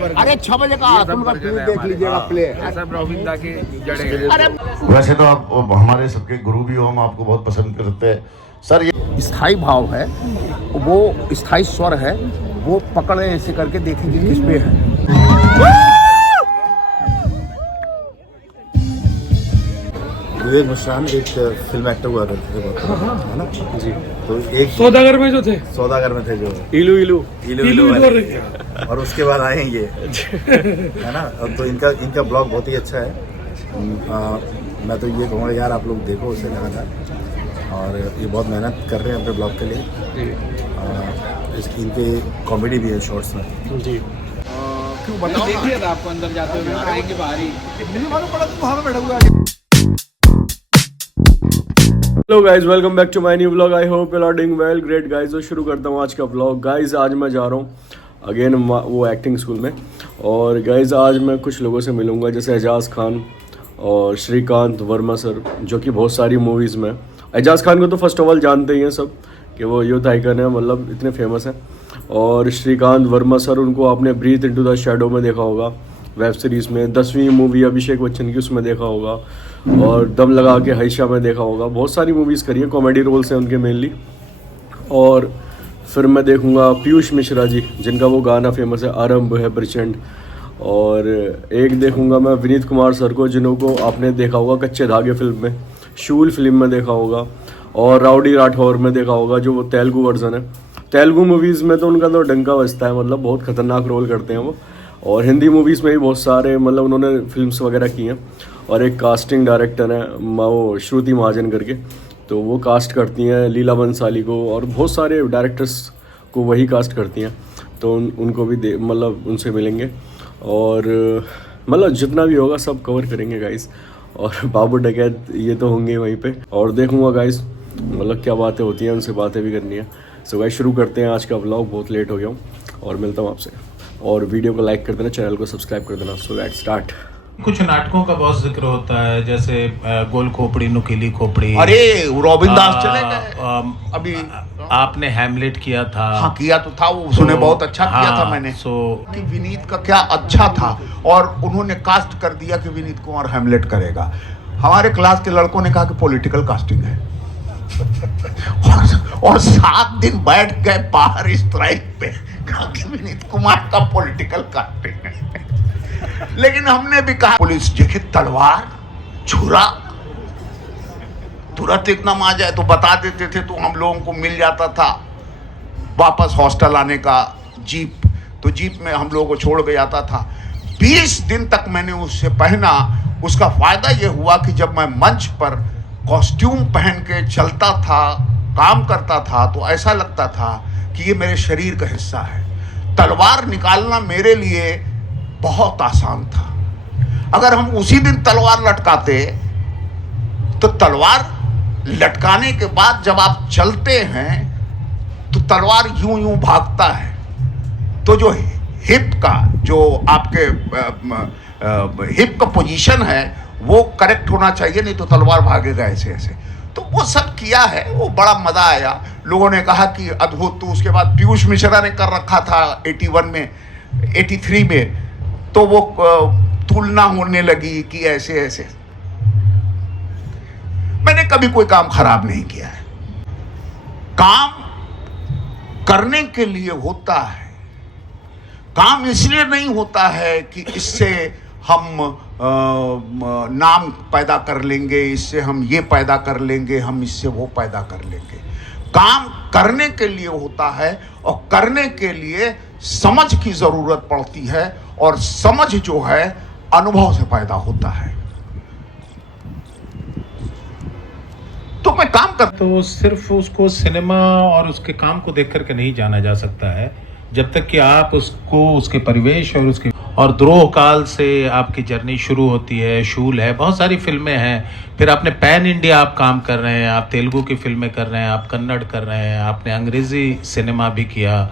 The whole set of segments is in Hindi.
अरे 6 बजे का उनका प्ले देख लीजिएगा प्ले। सब रविंद्र के जड़े। अरे वैसे तो आप हमारे सबके गुरु भी हो, हम आपको बहुत पसंद करते हैं सर। ये स्थाई भाव है, वो स्थाई स्वर है, वो पकड़े ऐसे करके देखेंगे किस पे है। विवेक मिश्रान एक फिल्म एक्टर हुआ करते थे बहुत, है ना जी। तो एक सौदागर में जो थे, सौदागर में थे जो इलू इलू इलू वाले। इलू और उसके बाद आए ये है ना। तो इनका ब्लॉग बहुत ही अच्छा है। मैं तो ये कहूँगा यार आप लोग देखो उसे लगातार, और ये बहुत मेहनत कर रहे हैं अपने ब्लॉग के लिए। इसकी इनके कॉमेडी भी है शॉर्ट्स में जी। क्यों बताओ, देखिए था आपको अंदर जाते हुए, आएंगे बाहर ही। मुझे मालूम पड़ा तुम वहाँ पे बैठा हुआ है। Hello guys, welcome back to my new vlog. I hope you are doing well. Great guys, तो शुरू करता हूँ आज का व्लॉग। गाइस आज मैं जा रहा हूँ अगेन वो एक्टिंग स्कूल में। और गाइस आज मैं कुछ लोगों से मिलूँगा, जैसे एजाज़ खान और श्रीकांत वर्मा सर, जो कि बहुत सारी मूवीज़ में। एजाज़ खान को तो फर्स्ट ऑफ ऑल जानते ही हैं सब कि वो यूथ आइकन है, मतलब इतने फेमस हैं। और श्रीकांत वर्मा सर, उनको आपने ब्रीथ इनटू द शैडो में देखा होगा, वेब सीरीज़ में। 10वीं मूवी अभिषेक बच्चन की, उसमें देखा होगा। और दम लगा के हईशा में देखा होगा। बहुत सारी मूवीज़ करी है, कॉमेडी रोल्स हैं उनके मेनली। और फिर मैं देखूंगा पीयूष मिश्रा जी, जिनका वो गाना फेमस है आरंभ है प्रचंड। और एक देखूंगा मैं विनीत कुमार सर को, जिनको आपने देखा होगा कच्चे धागे फिल्म में, शूल फिल्म में देखा होगा, और राउडी राठौर में देखा होगा, जो वो तेलुगु वर्जन है। तेलुगु मूवीज़ में तो उनका तो डंका बजता है, मतलब बहुत ख़तरनाक रोल करते हैं वो। और हिंदी मूवीज़ में भी बहुत सारे, मतलब उन्होंने फिल्म्स वगैरह की हैं। और एक कास्टिंग डायरेक्टर है वो श्रुति महाजन करके, तो वो कास्ट करती हैं लीला बंसाली को, और बहुत सारे डायरेक्टर्स को वही कास्ट करती हैं। तो उनको भी मतलब उनसे मिलेंगे, और मतलब जितना भी होगा सब कवर करेंगे गाइस। और बाबू डकैत ये तो होंगे वहीं पे। और देखूंगा गाइस मतलब क्या बातें होती हैं, उनसे बातें भी करनी है। सो गाइस शुरू करते हैं आज का व्लॉग। बहुत लेट हो गया हूँ, और मिलता हूँ आपसे। और वीडियो को लाइक कर देना, चैनल को सब्सक्राइब कर देना। So let's start. कुछ नाटकों का बहुत जिक्र होता है, जैसे गोल खोपड़ी नुकीली खोपड़ी। अरे रॉबिन दास चले गए अभी। आपने हैमलेट किया था। हाँ किया तो था, वो उसने बहुत अच्छा किया था। मैंने कि विनीत का क्या अच्छा था, और उन्होंने कास्ट कर दिया कि विनीत कुमार हैमलेट करेगा। हमारे क्लास के लड़कों ने कहा कि पॉलिटिकल कास्टिंग है। और 7 दिन बैठ गए बाहर स्ट्राइक पे, कहा कि विनीत कुमार का पॉलिटिकल कास्टिंग है। लेकिन हमने भी कहा पुलिस देखे तलवार छुरा तुरंत एकदम आ जाए तो बता देते थे, तो हम लोगों को मिल जाता था वापस हॉस्टल आने का जीप। तो जीप में हम लोगों को छोड़ के जाता था। 20 दिन तक मैंने उससे पहना। उसका फायदा ये हुआ कि जब मैं मंच पर कॉस्ट्यूम पहन के चलता था, काम करता था, तो ऐसा लगता था कि ये मेरे शरीर का हिस्सा है। तलवार निकालना मेरे लिए बहुत आसान था। अगर हम उसी दिन तलवार लटकाते, तो तलवार लटकाने के बाद जब आप चलते हैं तो तलवार यूं यूं भागता है। तो जो हिप का, जो आपके हिप का पोजीशन है, वो करेक्ट होना चाहिए, नहीं तो तलवार भागेगा ऐसे ऐसे। तो वो सब किया है, वो बड़ा मजा आया। लोगों ने कहा कि अद्भुत। तो उसके बाद पीयूष मिश्रा ने कर रखा था 81 में, 83 में, तो वो तुलना होने लगी कि ऐसे ऐसे। मैंने कभी कोई काम खराब नहीं किया है। काम करने के लिए होता है। काम इसलिए नहीं होता है कि इससे हम नाम पैदा कर लेंगे, इससे हम ये पैदा कर लेंगे, हम इससे वो पैदा कर लेंगे। काम करने के लिए होता है, और करने के लिए समझ की जरूरत पड़ती है, और समझ जो है अनुभव से पैदा होता है। तो मैं काम कर, तो सिर्फ उसको सिनेमा और उसके काम को देख करके नहीं जाना जा सकता है, जब तक कि आप उसको, उसके परिवेश और द्रोह काल से आपकी जर्नी शुरू होती है। शूल है, बहुत सारी फिल्में हैं। फिर आपने पैन इंडिया आप काम कर रहे हैं, आप तेलुगु की फिल्में कर रहे हैं, आप कन्नड़ कर रहे हैं, आपने अंग्रेज़ी सिनेमा भी किया।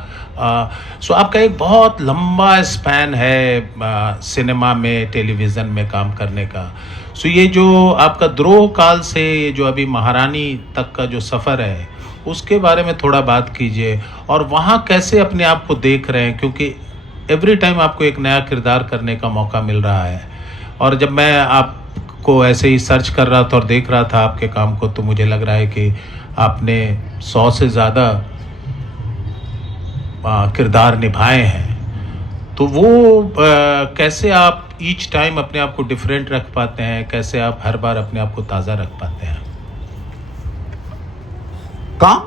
सो आपका एक बहुत लंबा स्पैन है सिनेमा में, टेलीविज़न में काम करने का। सो ये जो आपका द्रोह काल से जो अभी महारानी तक का जो सफ़र है, उसके बारे में थोड़ा बात कीजिए। और वहाँ कैसे अपने आप को देख रहे हैं, क्योंकि एवरी टाइम आपको एक नया किरदार करने का मौका मिल रहा है। और जब मैं आपको ऐसे ही सर्च कर रहा था और देख रहा था आपके काम को, तो मुझे लग रहा है कि आपने 100 से ज़्यादा किरदार निभाए हैं। तो वो कैसे आप ईच टाइम अपने आप को डिफरेंट रख पाते हैं, कैसे आप हर बार अपने आप को ताज़ा रख पाते हैं? काम,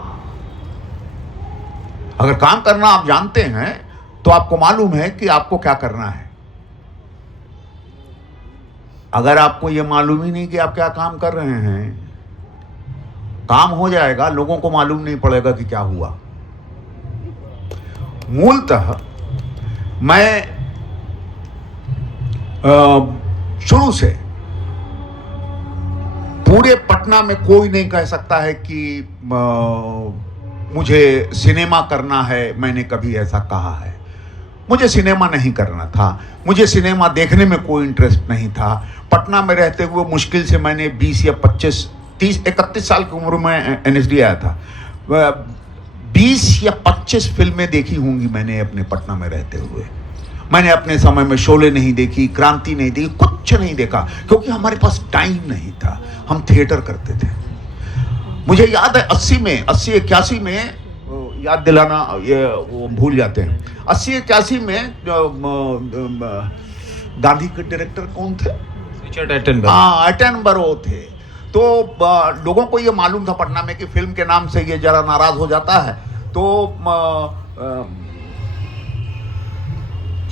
अगर काम करना आप जानते हैं तो आपको मालूम है कि आपको क्या करना है। अगर आपको यह मालूम ही नहीं कि आप क्या काम कर रहे हैं, काम हो जाएगा, लोगों को मालूम नहीं पड़ेगा कि क्या हुआ। मूलतः मैं शुरू से पूरे पटना में कोई नहीं कह सकता है कि मुझे सिनेमा करना है, मैंने कभी ऐसा कहा है। मुझे सिनेमा नहीं करना था, मुझे सिनेमा देखने में कोई इंटरेस्ट नहीं था। पटना में रहते हुए मुश्किल से मैंने 20 या 25, 30, 31 साल की उम्र में NSD आया था। 20 या 25 फिल्में देखी होंगी मैंने अपने पटना में रहते हुए। मैंने अपने समय में शोले नहीं देखी, क्रांति नहीं देखी, कुछ नहीं देखा, क्योंकि हमारे पास टाइम नहीं था। हम थिएटर करते थे। मुझे याद है 80 में, 80-81 में, याद दिलाना ये वो भूल जाते हैं, 80-81 में गांधी के डायरेक्टर कौन थे? Richard Attenborough. हाँ, एटनबरो थे। तो लोगों को ये मालूम था पटना में कि फिल्म के नाम से ये जरा नाराज हो जाता है। तो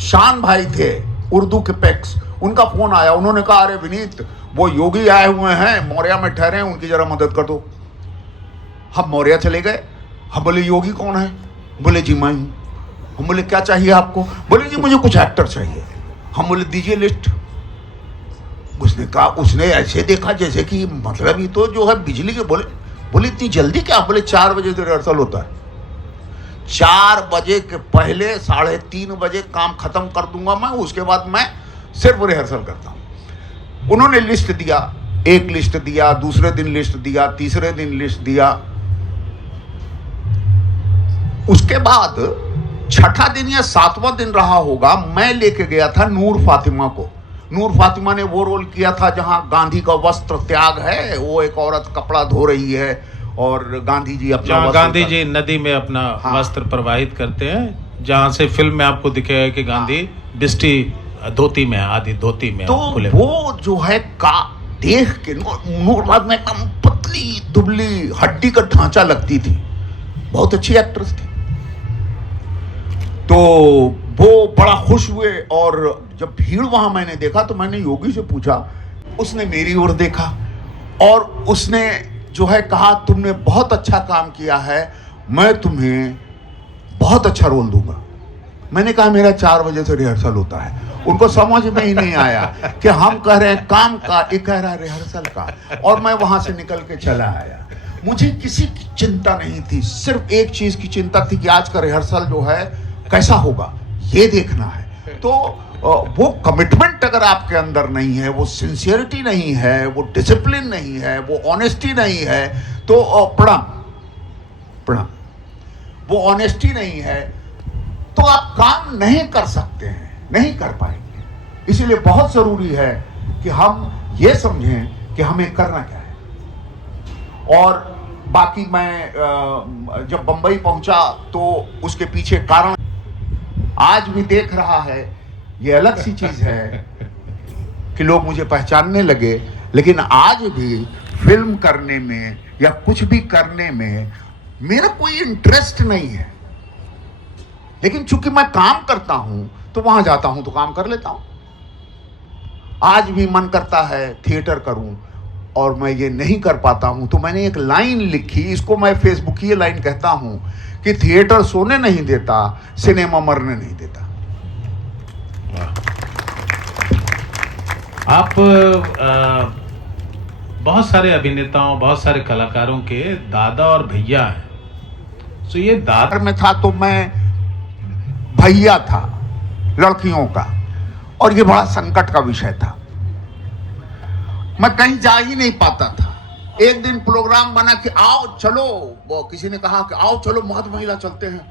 शान भाई थे उर्दू के पैक्स, उनका फोन आया। उन्होंने कहा, अरे विनीत, वो योगी आए हुए हैं, मौर्या में ठहरे हैं, उनकी जरा मदद कर दो। हम मौर्या चले गए। हम बोले, योगी कौन है? बोले, जी मैं हूँ। हम बोले, क्या चाहिए आपको? बोले, जी मुझे कुछ एक्टर चाहिए। हम बोले, दीजिए लिस्ट। उसने कहा, उसने ऐसे देखा जैसे कि मतलब ये तो जो है बिजली के। बोले इतनी जल्दी क्या? बोले 4 बजे से रिहर्सल होता है। 4 बजे के पहले 3:30 बजे काम खत्म कर दूंगा मैं, उसके बाद मैं सिर्फ रिहर्सल करता हूं। उन्होंने लिस्ट दिया, एक लिस्ट दिया, दूसरे दिन लिस्ट दिया, तीसरे दिन लिस्ट दिया। उसके बाद 6ठा दिन या 7वां दिन रहा होगा, मैं लेके गया था नूर फातिमा को। नूर फातिमा ने वो रोल किया था जहां गांधी का वस्त्र त्याग है, वो एक औरत कपड़ा धो रही है और गांधी जी अपना गांधी जी नदी में अपना वस्त्र प्रवाहित करते हैं, जहां से फिल्म में आपको दिखेगा कि गांधी बिस्टी धोती में, आधी धोती में। तो वो जो है का देख के नूर फातिमा एकदम पतली दुबली हड्डी का ढांचा लगती थी, बहुत अच्छी एक्ट्रेस थी। तो वो बड़ा खुश हुए। और जब भीड़ वहां मैंने देखा तो मैंने योगी से पूछा, उसने मेरी ओर देखा और उसने जो है कहा, तुमने बहुत अच्छा काम किया है, मैं तुम्हें बहुत अच्छा रोल दूंगा। मैंने कहा, मेरा 4 बजे से रिहर्सल होता है। उनको समझ में ही नहीं आया कि हम कह रहे हैं काम का, एक कह रहा है रिहर्सल का। और मैं वहां से निकल के चला आया। मुझे किसी की चिंता नहीं थी, सिर्फ एक चीज की चिंता थी कि आज का रिहर्सल जो है कैसा होगा, ये देखना है। तो वो कमिटमेंट अगर आपके अंदर नहीं है, वो सिंसियरिटी नहीं है, वो डिसिप्लिन नहीं है, वो ऑनेस्टी नहीं है, तो प्रणाम, वो ऑनेस्टी नहीं है तो आप काम नहीं कर सकते हैं, नहीं कर पाएंगे। इसीलिए बहुत जरूरी है कि हम ये समझें कि हमें करना क्या है। और बाकी मैं जब बंबई पहुंचा तो उसके पीछे कारण आज भी देख रहा है। ये अलग सी चीज है कि लोग मुझे पहचानने लगे, लेकिन आज भी फिल्म करने में या कुछ भी करने में मेरा कोई इंटरेस्ट नहीं है। लेकिन चूंकि मैं काम करता हूं तो वहां जाता हूं तो काम कर लेता हूं। आज भी मन करता है थिएटर करूं और मैं ये नहीं कर पाता हूं, तो मैंने एक लाइन लिखी, इसको मैं फेसबुक की लाइन कहता हूं कि थिएटर सोने नहीं देता, सिनेमा मरने नहीं देता। आप बहुत सारे अभिनेताओं, बहुत सारे कलाकारों के दादा और भैया हैं। तो ये दादा में था तो मैं भैया था लड़कियों का, और ये बड़ा संकट का विषय था। मैं कहीं जा ही नहीं पाता था। एक दिन प्रोग्राम बना कि आओ चलो, वो किसी ने कहा कि आओ चलो महत महिला चलते हैं।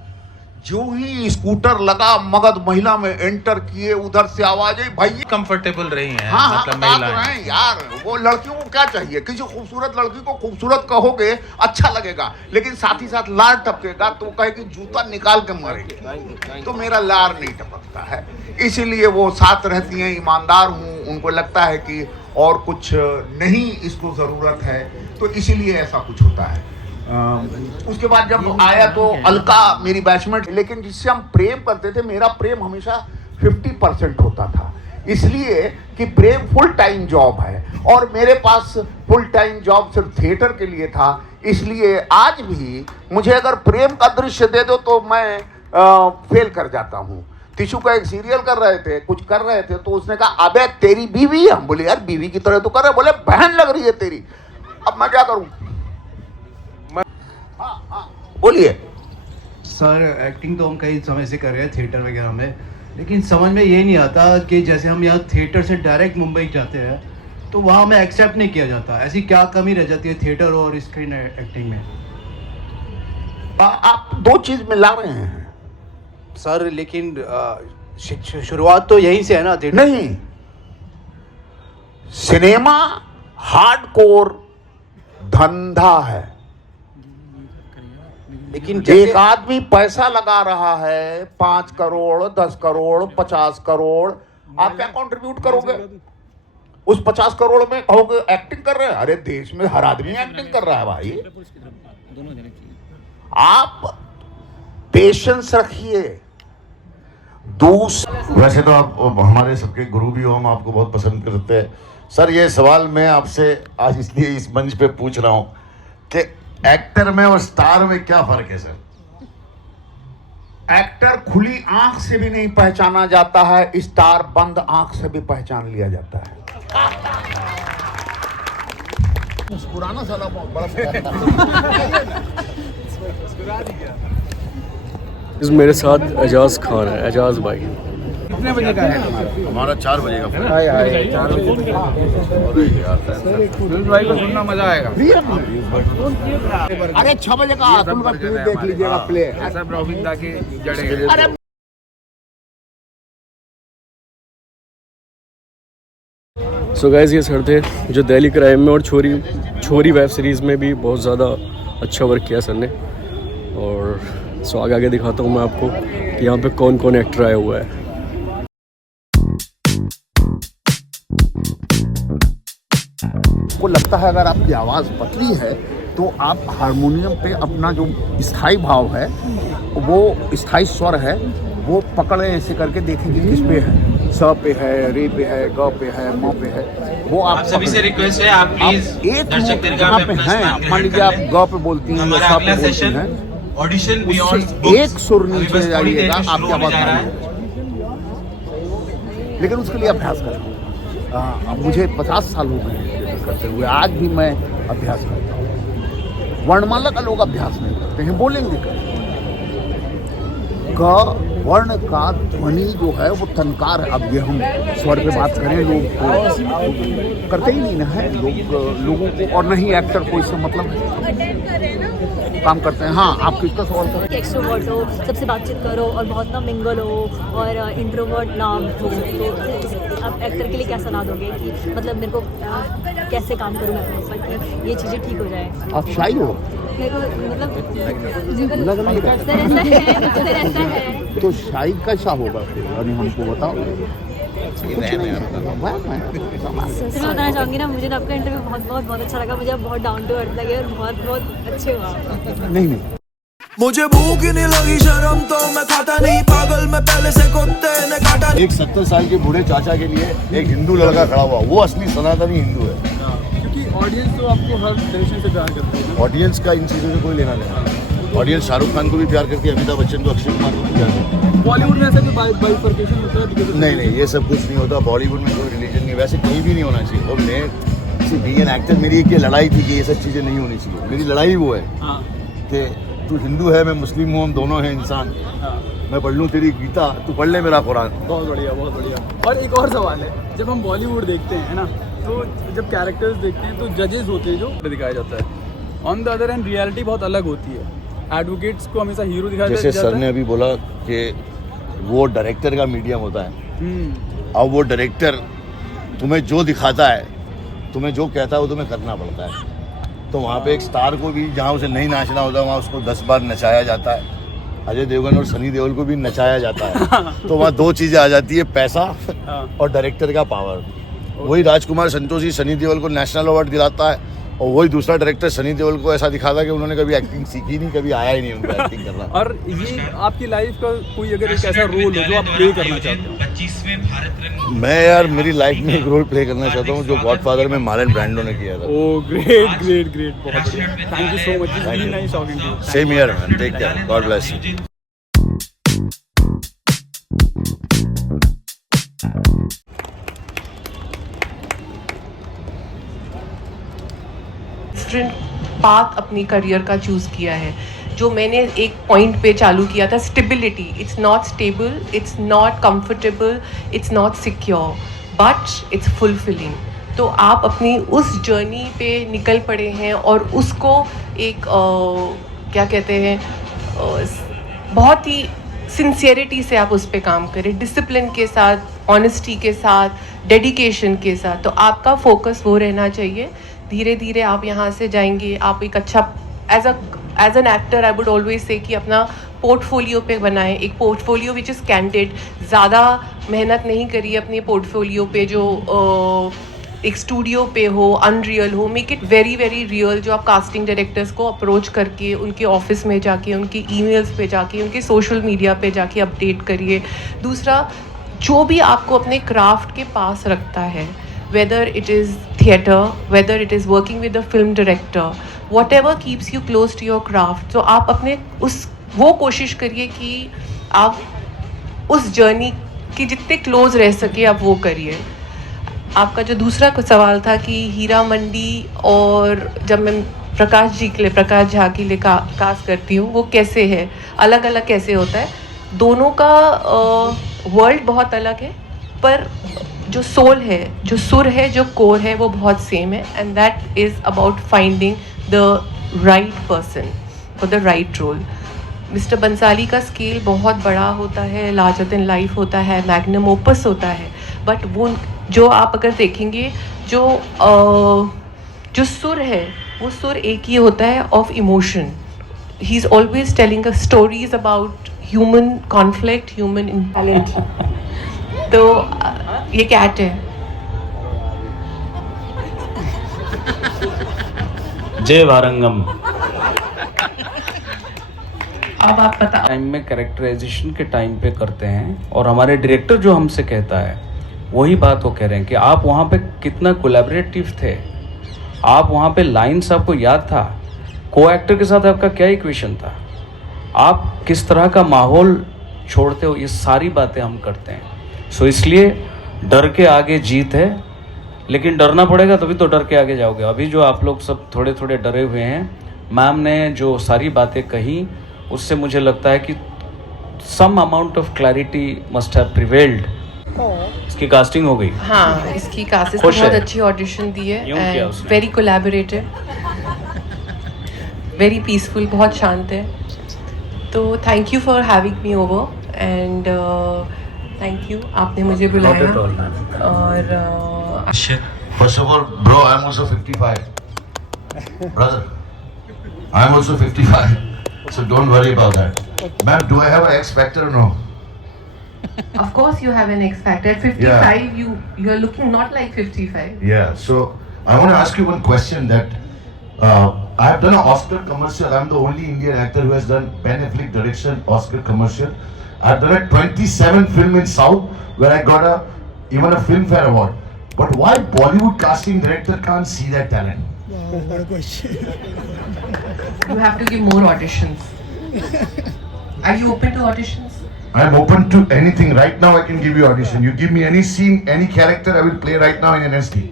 जो ही स्कूटर लगा मगध महिला में एंटर किए, उधर से आवाज आई, भाई कंफर्टेबल रही हैं हाँ हाँ मतलब बता तो महिलाएं। रहे हैं यार, वो लड़कियों को क्या चाहिए, किसी खूबसूरत लड़की को खूबसूरत कहोगे अच्छा लगेगा, लेकिन साथ ही साथ लार टपकेगा तो कहेगी जूता निकाल के मारेगी, तो मेरा लार नहीं टपकता है, इसीलिए वो साथ रहती हैं, ईमानदार हूँ, उनको लगता है कि और कुछ नहीं इसको जरूरत है, तो इसीलिए ऐसा कुछ होता है। उसके बाद जब आया तो अलका मेरी बैचमेट, लेकिन जिससे हम प्रेम करते थे, मेरा प्रेम हमेशा 50% होता था, इसलिए कि प्रेम फुल टाइम जॉब है और मेरे पास फुल टाइम जॉब सिर्फ थिएटर के लिए था, इसलिए आज भी मुझे अगर प्रेम का दृश्य दे दो तो मैं फेल कर जाता हूँ। टिशू का एक सीरियल कर रहे थे, कुछ कर रहे थे, तो उसने कहा अबे तेरी बीवी है, हम बोले यार बीवी की तरह तो कर रहे, बोले बहन लग रही है तेरी, अब मैं क्या करूँ? बोलिए। सर एक्टिंग तो हम कई समय से कर रहे हैं थिएटर वगैरह में, लेकिन समझ में ये नहीं आता कि जैसे हम यहाँ थिएटर से डायरेक्ट मुंबई जाते हैं तो वहाँ हमें एक्सेप्ट नहीं किया जाता, ऐसी क्या कमी रह जाती है थिएटर और स्क्रीन एक्टिंग में? आप दो चीज मिला रहे हैं सर, लेकिन शुरुआत तो यहीं से है ना थिएटर? नहीं, सिनेमा हार्डकोर धंधा है, लेकिन एक आदमी पैसा लगा रहा है 5 करोड़ 10 करोड़ 50 करोड़, आप क्या कंट्रीब्यूट करोगे उस 50 करोड़ में? कहोगे एक्टिंग कर रहे हैं, अरे देश में हर आदमी एक्टिंग कर रहा है भाई, आप पेशेंस रखिए। वैसे तो आप हमारे सबके गुरु भी हो, हम आपको बहुत पसंद करते हैं सर। ये सवाल मैं आपसे आज इसलिए इस मंच पे पूछ रहा हूँ कि एक्टर में और स्टार में क्या फर्क है सर? एक्टर खुली आंख से भी नहीं पहचाना जाता है, स्टार बंद आंख से भी पहचान लिया जाता है। पुराना साला इस मेरे साथ एजाज खान है, एजाज भाई। कितने बजे का है? हमारा 4 बजे का फ्लाइट। भाई को सुनना मजा आएगा। अरे 6 बजे का तुम प्ले देख लीजिएगा, प्ले ऐसा गोविंदा के जड़े। सो गाइस ये सर थे जो दिल्ली क्राइम में और छोरी वेब सीरीज़ में भी बहुत ज़्यादा अच्छा वर्क किया सर ने। और सो आगे आगे दिखाता हूँ मैं आपको कि यहाँ पे कौन कौन एक्टर आया हुआ है। को लगता है अगर आपकी आवाज़ पतली है तो आप हारमोनियम पे अपना जो स्थाई भाव है, वो स्थाई स्वर है, वो पकड़े ऐसे करके देखेंगे किस पे है, स पे है, रे पे है, ग पे है, म पे है, वो आप सभी से रिक्वेस्ट है आप प्लीज एक दर्शक दीर्घा जहाँ में पे अपना हैं, स्थान मान लीजिए ग्रहण आप ग पे बोलती हैं या स पे बोलती हैं, ऑडिशन उससे बियॉन्ड एक सुर नीचे जाइएगा, आपकी आवाज़ भारी है। लेकिन उसके लिए अभ्यास करें। अब मुझे 50 साल हो गए हैं करते हुए, आज भी मैं अभ्यास करता हूँ। वर्णमाला का लोग अभ्यास नहीं करते हैं, बोलेंगे क वर्ण का ध्वनि जो है वो तनकार है। अब ये हम स्वर पे बात करें, लोग तो करते ही नहीं ना है, लोगों को, और नहीं एक्टर को इससे मतलब काम करते हैं। हाँ, आप किसका सवाल करें? एक्सट्रोवर्ट हो, सबसे बातचीत करो और बहुत ना मिंगल हो, और इंट्रोवर्ट ना हो, तो आप एक्टर के लिए क्या सलाह दोगे कि मतलब मेरे को कैसे काम करूँ मैं अपने ऊपर कि ये चीज़ें ठीक हो जाए? आप शाही हो? मेरे को मतलब लग नहीं रहा। अक्सर ऐसा है। तो शाही कैसा होगा फिर, यानी हमको बताओ। सर मैं बताना चाहूँगी ना, मुझे ना आपका इंटरव्यू बहुत अच्छा लगा, मुझे बहुत डाउन टू अर्थ लगे और बहुत अच्छे हुआ। नहीं मुझे भूख ही नहीं लगी, शर्म तो मैं खाता नहीं, पागल मैं पहले से कुत्ते ने काटा। एक 70 साल के बूढ़े चाचा के लिए एक हिंदू लड़का खड़ा हुआ, वो असली सनातनी हिंदू है। क्योंकि ऑडियंस तो आपको हर दर्शन से प्यार करती है। ऑडियंस का इन चीज़ों से कोई लेना देना। ऑडियंस शाहरुख खान को भी प्यार करती है, अमिताभ बच्चन को, अक्षय कुमार को भी प्यार करती है। बॉलीवुड में ऐसा कोई बाइफर्केशन होता है? नहीं, ये सब कुछ नहीं होता। बॉलीवुड में कोई रिलीजन नहीं, वैसे कहीं भी नहीं होना चाहिए। और मैं बीइंग एन एक्टर, मेरी एक ये लड़ाई थी कि ये सब चीज़ें नहीं होनी चाहिए। मेरी लड़ाई वो है कि तू हिंदू है, मैं मुस्लिम हूँ, हम दोनों हैं इंसान। मैं पढ़ लूँ तेरी गीता, तू पढ़ ले मेरा कुरान। बहुत बढ़िया, बहुत बढ़िया। और एक और सवाल है, जब हम बॉलीवुड देखते हैं ना, तो जब कैरेक्टर्स देखते हैं तो जजेस होते हैं जो दिखाया जाता है। On the other and reality बहुत अलग होती है। एडवोकेट्स को हमेशा हीरो दिखाया जैसे जाता सर ने अभी बोला कि वो डायरेक्टर का मीडियम होता है, अब वो डायरेक्टर तुम्हें जो दिखाता है, तुम्हें जो कहता है वो तुम्हें करना पड़ता है। तो वहाँ पे एक स्टार को भी जहाँ उसे नहीं नाचना होता वहाँ उसको 10 बार नचाया जाता है। अजय देवगन और सनी देओल को भी नचाया जाता है। तो वहाँ दो चीज़ें आ जाती है, पैसा और डायरेक्टर का पावर। वही राजकुमार संतोषी सनी देओल को नेशनल अवार्ड दिलाता है और वही दूसरा डायरेक्टर सनी देओल को ऐसा दिखाता है कि उन्होंने कभी एक्टिंग सीखी नहीं, कभी आया ही नहीं उनको एक्टिंग करना। और ये आपकी लाइफ का कोई अगर एक ऐसा रोल हो जो आप प्ले करना चाहते हो? 25वें भारत रत्न। मैं यार मेरी लाइफ में एक रोल प्ले करना चाहता हूँ जो गॉडफादर में मार्लन ब्रांडो ने किया था। ओह ग्रेट ग्रेट ग्रेट, बहुत बढ़िया, thank you so much, it's been nice talking to you. Same here man, take care, God bless you. Path अपनी करियर का चूज़ किया है। जो मैंने एक पॉइंट पे चालू किया था, stability, it's not stable, it's not comfortable, it's not secure, but it's fulfilling. तो आप अपनी उस जर्नी पे निकल पड़े हैं और उसको एक क्या कहते हैं, बहुत ही सिंसियरिटी से आप उस पे काम करें, डिसिप्लिन के साथ, ऑनेस्टी के साथ, डेडिकेशन के साथ। तो आपका फोकस वो रहना चाहिए। धीरे धीरे आप यहाँ से जाएंगे, आप एक अच्छा as an actor I would always say कि अपना पोर्टफोलियो पे बनाएं, एक पोर्टफोलियो विच इज़ कैंडिड। ज़्यादा मेहनत नहीं करिए अपने पोर्टफोलियो पे जो एक स्टूडियो पे हो, अनरियल हो। Make it very very real. जो आप कास्टिंग डायरेक्टर्स को अप्रोच करके उनके ऑफिस में जाके, उनके ईमेल्स पे जाके, उनके सोशल मीडिया पे जाके अपडेट करिए। दूसरा, जो भी आपको अपने क्राफ्ट के पास रखता है, whether it is theatre, whether it is working with a film director, whatever keeps you close to your craft, तो आप अपने वो कोशिश करिए कि आप उस जर्नी के जितने क्लोज रह सके आप वो करिए। आपका जो दूसरा सवाल था कि हीरा मंडी और जब मैं प्रकाश झा के लिए कास्ट करती हूँ, वो कैसे है, अलग अलग कैसे होता है, दोनों का वर्ल्ड बहुत अलग है, पर जो सोल है, जो सुर है, जो कोर है, वो बहुत सेम है। And that is about finding the right person for the right role. Mister Bhansali का स्केल बहुत बड़ा होता है, लार्जर देन लाइफ होता है, मैग्नम ओपस होता है, बट वो जो आप अगर देखेंगे जो सुर है, वो सुर एक ही होता है of emotion. He is always telling a stories about human conflict, human talent. तो ये कैट है। जय वारंगम। अब आप पता टाइम में कैरेक्टराइजेशन के टाइम पे करते हैं और हमारे डायरेक्टर जो हमसे कहता है वही बात वो कह रहे हैं कि आप वहाँ पे कितना कोलैबोरेटिव थे, आप वहाँ पे लाइन्स आपको याद था, को एक्टर के साथ आपका क्या इक्वेशन था, आप किस तरह का माहौल छोड़ते हो, ये सारी बातें हम करते हैं। सो इसलिए डर के आगे जीत है, लेकिन डरना पड़ेगा तभी तो डर के आगे जाओगे। अभी जो आप लोग सब थोड़े थोड़े डरे हुए हैं, मैम ने जो सारी बातें कही उससे मुझे लगता है कि some amount of clarity must have prevailed. इसकी कास्टिंग हो गई। हाँ, इसकी कास्टिंग बहुत अच्छी ऑडिशन दी है and very collaborative, very peaceful, बहुत शांत है। तो thank you for having me over and thank you, आपने मुझे बुलाया। और First of all, bro, I'm also 55. Brother, I'm also 55. So don't worry about that. Ma'am, do I have an X factor or no? Of course you have an X factor. At 55, you are looking not like 55. Yeah. So I want to ask you one question. That I have done an Oscar commercial. I'm the only Indian actor who has done Ben Affleck direction Oscar commercial. I've done a 27 film in South where I got even a Filmfare award. But why Bollywood casting director can't see that talent? What a question. You have to give more auditions. Are you open to auditions? I'm open to anything. Right now I can give you audition. You give me any scene, any character, I will play right now in an SD.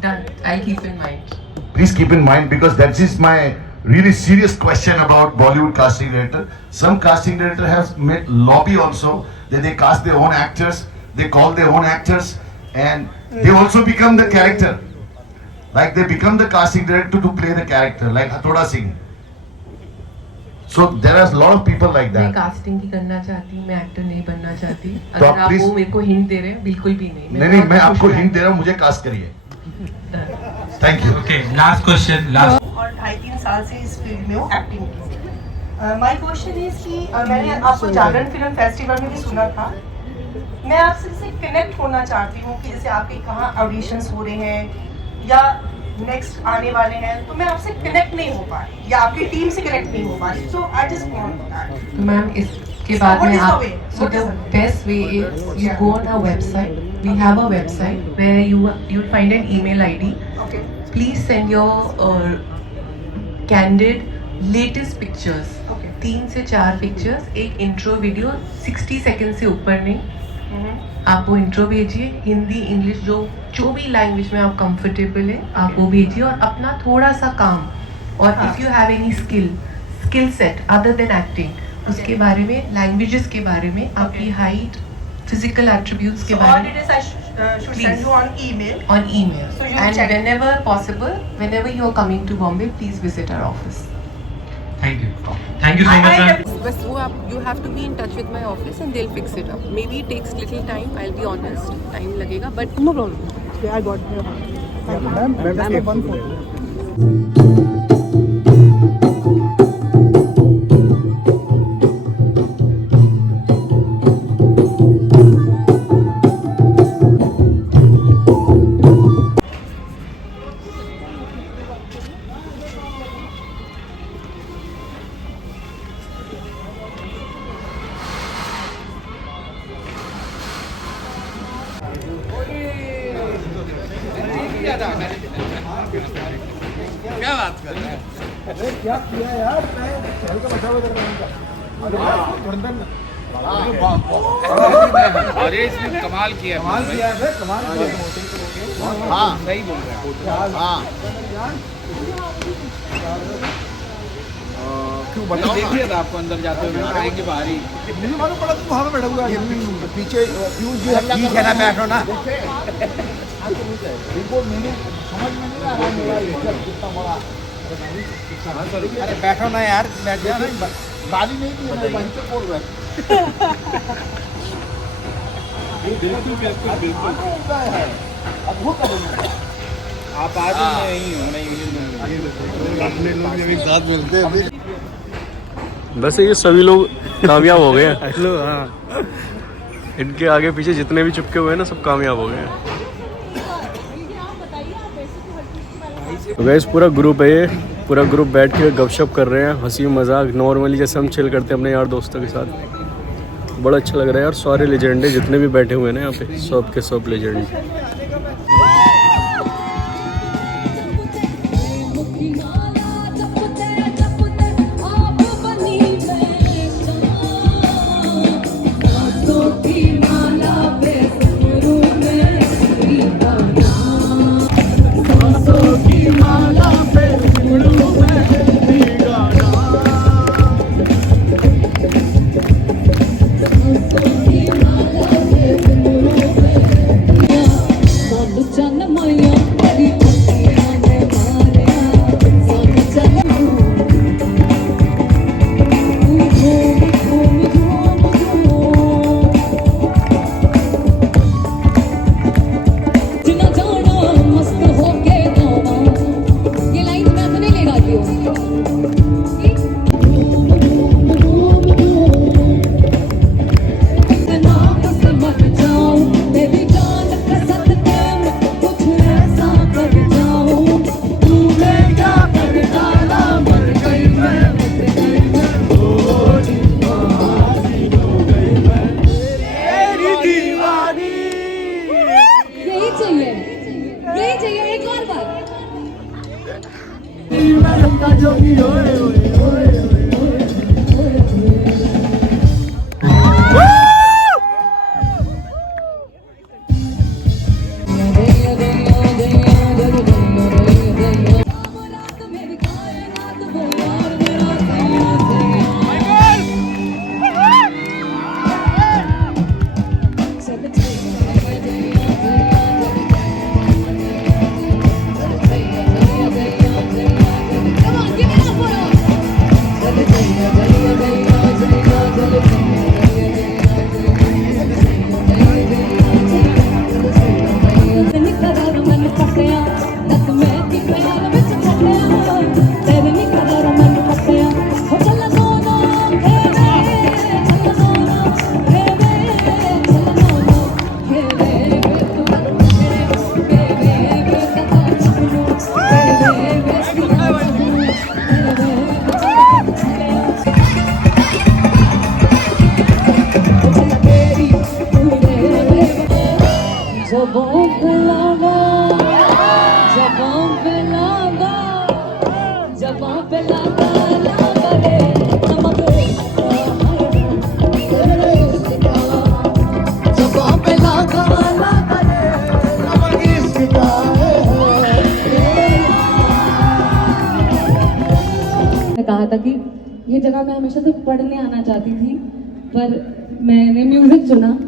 Done. I'll keep in mind. Please keep in mind, because that is my really serious question about Bollywood casting director. Some casting director have made lobby also that they cast their own actors, they call their own actors, and they also become the character. Like they become the casting director to play the character, like Hathoda Singh. So there are a lot of people like मैं that. कास्टिंग ही करना चाहती हूँ, मैं एक्टर नहीं बनना चाहती। तो अगर आप please- वो मेरे को हिंट दे रहे हैं, बिल्कुल भी नहीं। नहीं, मैं आपको हिंट दे रहा हूँ, मुझे कास्ट करिए। Thank you. Okay, last question. Last. और 2.5-3 साल से इस फील्ड में हूँ, एक्टिंग की। माय क्वेश्चन इज कि मैंने आपको जागरण फिल्म फेस्टिवल में भी सुना था। मैं आपसे कनेक्ट होना चाहती हूँ कि जैसे आपके कहाँ ऑडिशंस हो रहे हैं या नेक्स्ट आने वाले हैं, तो मैं आपसे कनेक्ट नहीं हो पा रही या आपकी टीम से कनेक्ट नहीं हो पा रही। सो आई जस्ट वांट तो मैम इसके बाद में आप so the best way is you go on our website. We have a website where you find an email ID. Okay Please send your candid latest pictures. Okay. 3 से 4 पिक्चर्स, एक इंट्रो वीडियो 60 सेकंड से ऊपर नहीं। आप वो इंट्रो भेजिए, हिंदी इंग्लिश जो भी लैंग्वेज में आप कंफर्टेबल है आप वो भेजिए, और अपना थोड़ा सा काम, और if you have any skill set other than acting, उसके बारे में, लैंग्वेजेस के बारे में, आपकी हाइट, फिजिकल एट्रीब्यूट्स के बारे में, should send you on email. on email. So you And check. whenever possible, whenever you are coming to Bombay, please visit our office. Thank you. Thank you so much, ma'am. बस वो आप you have to be in touch with my office and they'll fix it up. Maybe it takes little time. I'll be honest, time लगेगा, but No problem. Yeah, I got it. Ma'am, one phone. क्या किया यार, मैं शहर का बचा हुआ कर रहा हूँ। अरे इसने कमाल किया है। कमाल किया है, कमाल किया है। हाँ, सही बोल रहे हैं। हाँ। क्यों बताओ? देखिए था आपको अंदर जाते हुए, आएंगे बाहर ही। मुझे मालूम पड़ा तुम वहाँ पे बैठा हुआ है। पीछे पीयूष जी ठीक है ना, बैठो ना। देखो मैंने समझ में नहीं आ रहा मेरा ये कितना बड़ा। अरे बैठो ना यार, बैठ जाओ ना। गाली नहीं दी है, वहीं पे बोल रहे हैं। अद्भुत आप आज नहीं हो, अपने लोग जब एक साथ मिलते हैं। वैसे ये सभी लोग कामयाब हो गए हैं। हेलो, हाँ, इनके आगे पीछे जितने भी चिपके हुए हैं ना, सब कामयाब हो गए हैं। तो गाइस पूरा ग्रुप है, ये पूरा ग्रुप बैठ के गपशप कर रहे हैं, हंसी मजाक नॉर्मली जैसे हम चिल करते हैं अपने यार दोस्तों के साथ। बड़ा अच्छा लग रहा है यार। सारे लेजेंड है जितने भी बैठे हुए हैं ना यहाँ पे, सब के सब legend. Come on, give it up for us. जबों पे लगा जबों पे लगा जबों पे लगा लगा रे नमक जबों पे लगा लगा रे नमक इसका मैं कहा था कि ये जगह मैं हमेशा से पढ़ने आना चाहती थी, पर मैंने म्यूजिक चुना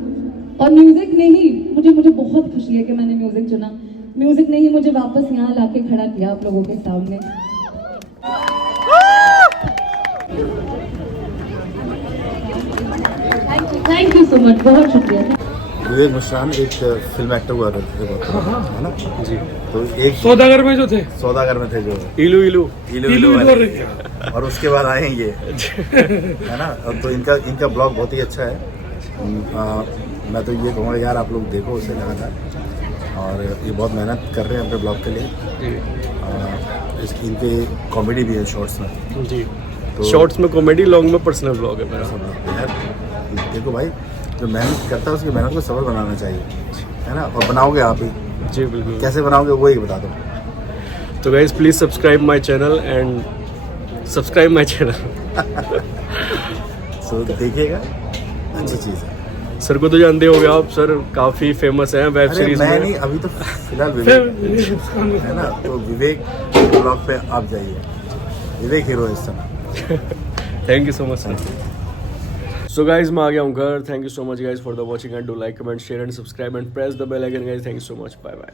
और म्यूजिक ने ही मुझे बहुत खुशी है कि मैंने म्यूजिक चुना। म्यूजिक ने ही मुझे वापस यहाँ लाके खड़ा किया आप लोगों के सामने। थैंक यू सो मच, बहुत शुक्रिया। विवेक मिश्रान एक फिल्म एक्टर हुआ करते थे बहुत, है ना जी। तो एक सौदागर में जो थे, सौदागर में थे जो इलू इलू इलू वाले, और उसके बाद आए ये, है ना। तो इनका ब्लॉग बहुत ही अच्छा है। मैं तो ये कहूँगा यार आप लोग देखो उसे लगातार, और ये बहुत मेहनत कर रहे हैं अपने ब्लॉग के लिए। इनके कॉमेडी भी है शॉर्ट्स में जी। तो शॉर्ट्स में कॉमेडी, लॉन्ग में पर्सनल ब्लॉग है मेरा। यार देखो भाई, जो मेहनत करता है उसकी मेहनत को सफल बनाना चाहिए, है ना। और बनाओगे आप ही जी, बिल्कुल। कैसे बनाओगे वो ही बता दो। तो guys please subscribe my channel and subscribe my channel. So देखिएगा, अच्छी चीज़ है। सर को तो जानते होगे आप, सर काफी फेमस हैं वेब सीरीज मैं में। नहीं, अभी तो फिलहाल विवेक है ना, तो विवेक ब्लॉग पे आप जाइए, विवेक हीरो है इस समय। Thank you so much sir. So guys मैं आ गया हूँ घर। Thank you so much guys for the watching and do like comment share and subscribe and press the bell icon guys. Thank you so much, bye bye.